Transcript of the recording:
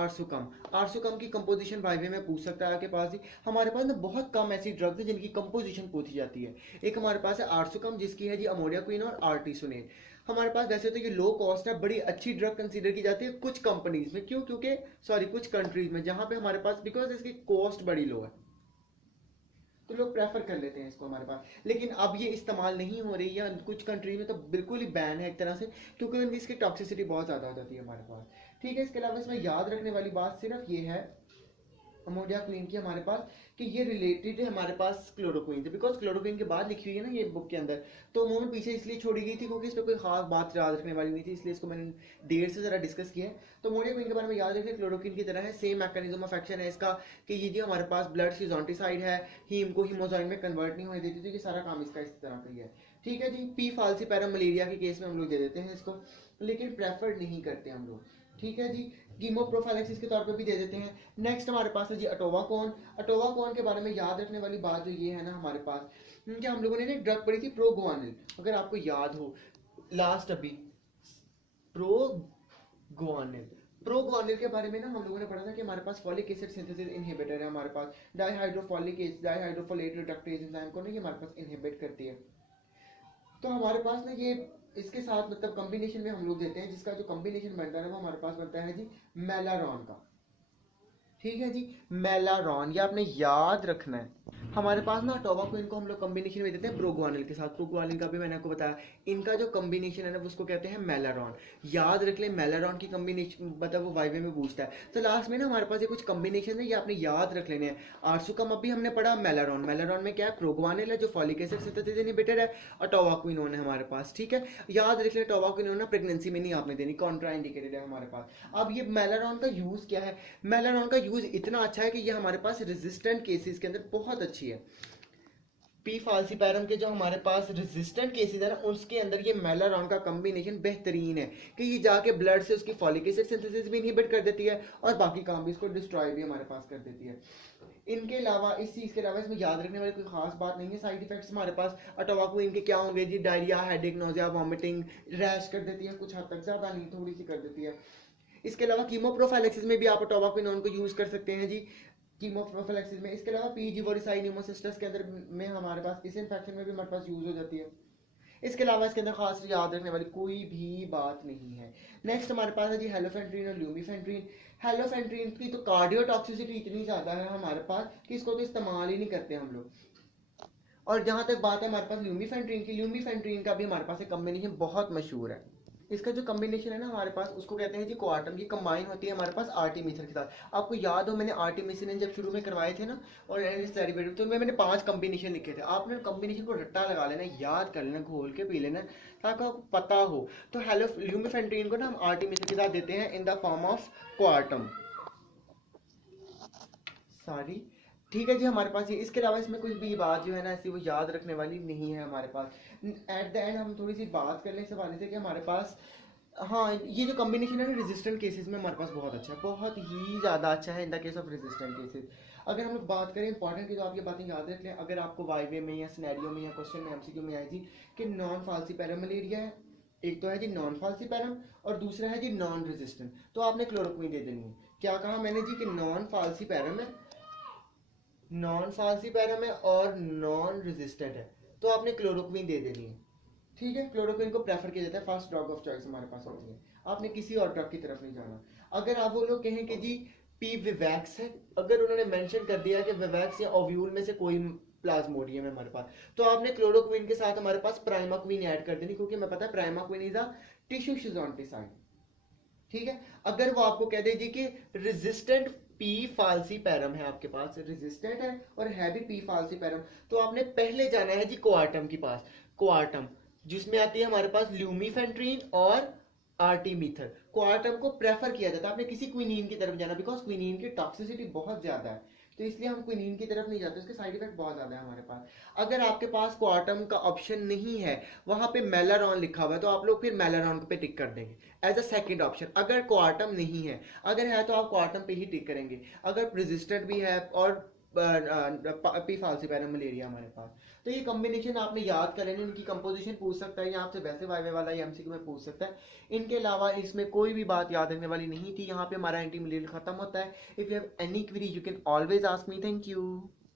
आर्सुकम। आर्सुकम की कंपोजिशन वाइवे में पूछ सकता है आपके पास ही। हमारे पास ना बहुत कम ऐसी ड्रग्स है जिनकी कंपोजिशन पूछी जाती है। एक हमारे पास है आर्सुकम जिसकी है जी अमोनिया क्वीन और आर्टिसोनेट। हमारे पास वैसे तो ये लो कॉस्ट है, बड़ी अच्छी ड्रग कंसीडर की जाती है कुछ कंपनीज में, क्यों? क्योंकि सॉरी कुछ कंट्रीज में जहां पे हमारे पास बिकॉज इसकी कॉस्ट बड़ी लो है तो लोग प्रेफर कर लेते हैं इसको हमारे पास। लेकिन अब ये इस्तेमाल नहीं हो रही है कुछ कंट्री में, तो बिल्कुल ही बैन है एक तरह से, क्योंकि इसकी टॉक्सिसिटी बहुत ज़्यादा हो जाती है हमारे पास। ठीक है, इसके अलावा इसमें याद रखने वाली बात सिर्फ ये है अमोनिया क्वीन की हमारे पास कि ये रिलेटेड है हमारे पास क्लोरोक्वीन से, बिकॉज क्लोरोक्वीन के बाद लिखी हुई है ना ये बुक के अंदर, तो उन्होंने पीछे इसलिए छोड़ी गई थी क्योंकि इस पर कोई खास बात याद रखने वाली नहीं थी, इसलिए इसको मैंने देर से ज़रा डिस्कस किया है। तो अमोनिया क्वीन के बारे में याद रखें, क्लोरोक्वीन की तरह है, सेम मैकेनिज्म ऑफ एक्शन है इसका कि ये जो हमारे पास ब्लड सिजोंटिसाइड है, हीम को हीमोजाइन में कन्वर्ट नहीं होने देती, तो ये सारा काम इसका इस तरह का ही है। ठीक है जी, पी फाल्सीपैरम मलेरिया के केस में हम लोग दे देते हैं इसको, लेकिन प्रेफर नहीं करते हम लोग। ठीक है जी, कीमोप्रोफाइलेक्सिस के तौर पे भी दे देते हैं। नेक्स्ट हमारे पास है जी अटोवाकोन। अटोवाकोन के बारे में याद रखने वाली बात जो ये है ना हमारे पास कि हम लोगों ने ना ड्रग पढ़ी थी प्रोगुआनिल, अगर आपको याद हो लास्ट अभी प्रोगुआनिल। प्रोगुआनिल के बारे में ना हम लोगों ने पढ़ा था कि हमारे पास फॉलिक एसिड सिंथेसिस इनहिबिटर है, हमारे पास डाइहाइड्रोफोलिक एसिड डाइहाइड्रोफोलेट रिडक्टेज एंजाइम को ना ये हमारे पास इनहिबिट करती है। तो हमारे पास ना ये इसके साथ मतलब कॉम्बिनेशन में हम लोग देते हैं, जिसका जो कॉम्बिनेशन बनता है ना वो हमारे पास बनता है जी मेलारॉन का। ठीक है जी, मेलारॉन, ये आपने याद रखना है। हमारे पास ना टोबाको इनको हम लोग कॉम्बिनेशन में देते हैं प्रोगुआनिल के साथ। प्रोगुआनिल का भी मैंने आपको बताया, इनका जो कॉम्बिनेशन है ना उसको कहते हैं मेलारॉन। याद रख ले, मेलारॉन की कॉम्बिनेशन मतलब वो वाइवे में पूछता है। तो लास्ट में ना हमारे पास ये कुछ कॉम्बिनेशन है, ये आपने याद रख लेने हैं। आर्सुकम अभी हमने पढ़ा, मेलारॉन, मेलारॉन में क्या है प्रोगुआनिल है जो फॉलिक एसिड सिंथेसिस इनहिबिटर है, और टोबाक्विनोन है हमारे पास। ठीक है, याद रख ले टोबाक्विनोन ना प्रेगनेंसी में नहीं आपने देनी, कॉन्ट्रा इंडिकेटेड है हमारे पास। अब ये मेलारॉन का यूज क्या है? मेलारॉन का यूज इतना अच्छा है कि ये हमारे पास रेजिस्टेंट केसेस के अंदर बहुत अच्छी है। पी फाल्सीपैरम के जो हमारे पास रेजिस्टेंट केसेस है ना उसके अंदर ये मेलारॉन का कॉम्बिनेशन बेहतरीन है कि ये जाके ब्लड से उसकी फॉलिक एसिड सिंथेसिस भी इनहिबिट कर देती है और बाकी काम भी इसको डिस्ट्रॉय भी हमारे पास कर देती है। इनके अलावा इस चीज के अलावा इसमें याद रखने वाली कोई खास बात नहीं है। साइड इफेक्ट्स हमारे पास अटोवाको इनके क्या होंगे जी? Diarrhoea, headache, nausea, vomiting, rash कर देती है कुछ हद तक, ज्यादा नहीं थोड़ी सी कर देती है। इसके अलावा कीमोप्रोफाइलेक्सिस में भी आप टोबाक्विनोन को यूज कर सकते हैं जी, कीमोप्रोफाइलेक्सिस में। इसके अलावा पीजीवोरिसाइड न्यूमोसिस्टस के अंदर में हमारे पास इस इन्फेक्शन में भी हमारे पास यूज हो जाती है। इसके अलावा इसके अंदर खास याद रखने वाली कोई भी बात नहीं है। नेक्स्ट हमारे पास है जी हेलोफेंट्रीन और ल्यूमीफेंट्रीन। हेलोफेंट्रीन की तो कार्डियोटॉक्सिसिटी इतनी ज्यादा है हमारे पास कि इसको तो इस्तेमाल ही नहीं करते हम लोग। और जहां तक बात है हमारे पास ल्यूमीफेंट्रीन की, ल्यूमीफेंट्रीन का भी हमारे पास एक कॉम्बिनेशन बहुत मशहूर है। इसका जो कॉम्बिनेशन है ना हमारे पास उसको कहते हैं जी क्वार्टम, की कंबाइन होती है हमारे पास आर्टिमिथर के साथ। आपको याद हो मैंने आर्टिमिसिन जब शुरू में करवाए थे ना और डेरिवेटिव, तो मैंने 5 कॉम्बिनेशन लिखे थे। आपने कॉम्बिनेशन को रट्टा लगा लेना, याद कर लेना, घोल के पी लेना ताकि आपको पता हो। तो हेलो ल्यूमिफेंट्रीन को ना हम आर्टिमिसिन के साथ देते हैं in the form of quantum, sorry. ठीक है जी, हमारे पास ये, इसके अलावा इसमें कुछ भी बात जो है ना ऐसी वो याद रखने वाली नहीं है हमारे पास। एट द एंड हम थोड़ी सी बात कर लें इस हवाले से कि हमारे पास हाँ ये जो कॉम्बिनेशन है ना रेजिस्टेंट केसेस में हमारे पास बहुत अच्छा है, बहुत ही ज़्यादा अच्छा है in the case of resistant cases. अगर हम लोग बात करें इंपॉर्टेंट की, तो आप ये बातें याद रख लें अगर आपको वाइवे में या सिनेरियो में या क्वेश्चन में एमसीक्यू में आएगी कि नॉन फाल्सीपैरम मलेरिया है, एक तो है जी नॉन फाल्सीपैरम और दूसरा है जी नॉन रेजिस्टेंट, तो आपने क्लोरोक्वीन दे देनी है। क्या कहा मैंने जी कि नॉन फाल्सीपैरम है, नॉन फाल्सीपैरम है और नॉन रेजिस्टेंट है, तो आपने क्लोरोक्वीन दे देनी है। ठीक है, क्लोरोक्वीन को प्रेफर किया जाता है, फर्स्ट ड्रग ऑफ चॉइस हमारे पास होती है, आपने किसी और ड्रग की तरफ नहीं जाना। अगर आप वो लोग कहें कि जी पी विवैक्स है, अगर उन्होंने मेंशन कर दिया कि विवैक्स या ओव्यूल में से कोई प्लाज्मोडियम है हमारे पास, तो आपने क्लोरोक्वीन के साथ हमारे पास प्राइमाक्वीन ऐड कर देनी, क्योंकि मैं पता है प्राइमाक्वीन इज अ टिश्यू शिजोंटिसाइड। ठीक है, अगर वो आपको कह दे जी कि रेजिस्टेंट पी फाल्सीपैरम है आपके पास, रेजिस्टेंट है और है भी पी फाल्सीपैरम, तो आपने पहले जाना है जी क्वार्टम के पास, क्वार्टम जिसमें आती है हमारे पास ल्यूमीफेंट्रीन और आर्टिमीथर। क्वार्टम को प्रेफर किया जाता है, आपने किसी क्विनीन की तरफ जाना, बिकॉज क्विनीन की टॉक्सिसिटी बहुत ज्यादा है, तो इसलिए हम क्विनीन की तरफ नहीं जाते, उसके साइड इफेक्ट बहुत ज्यादा है हमारे पास। अगर आपके पास क्वार्टम का ऑप्शन नहीं है, वहां पे मेलारॉन लिखा हुआ है, तो आप लोग फिर मेलारॉन पे टिक कर देंगे एज अ सेकंड ऑप्शन। अगर क्वार्टम नहीं है, अगर है तो आप क्वार्टम पे ही टिक करेंगे। अगर रेजिस्टेंट भी है और पी फाल्सीपैरम मलेरिया हमारे पास। तो ये कॉम्बिनेशन आपने याद कर लेना, इनकी कंपोजिशन पूछ सकता है या आपसे वैसे वाइवे वाला या एमसीक्यू में पूछ सकता है। इनके अलावा इसमें कोई भी बात याद रखने वाली नहीं थी। यहाँ पे हमारा एंटी मलेरियल खत्म होता है। If you have any query you can always ask me. Thank you.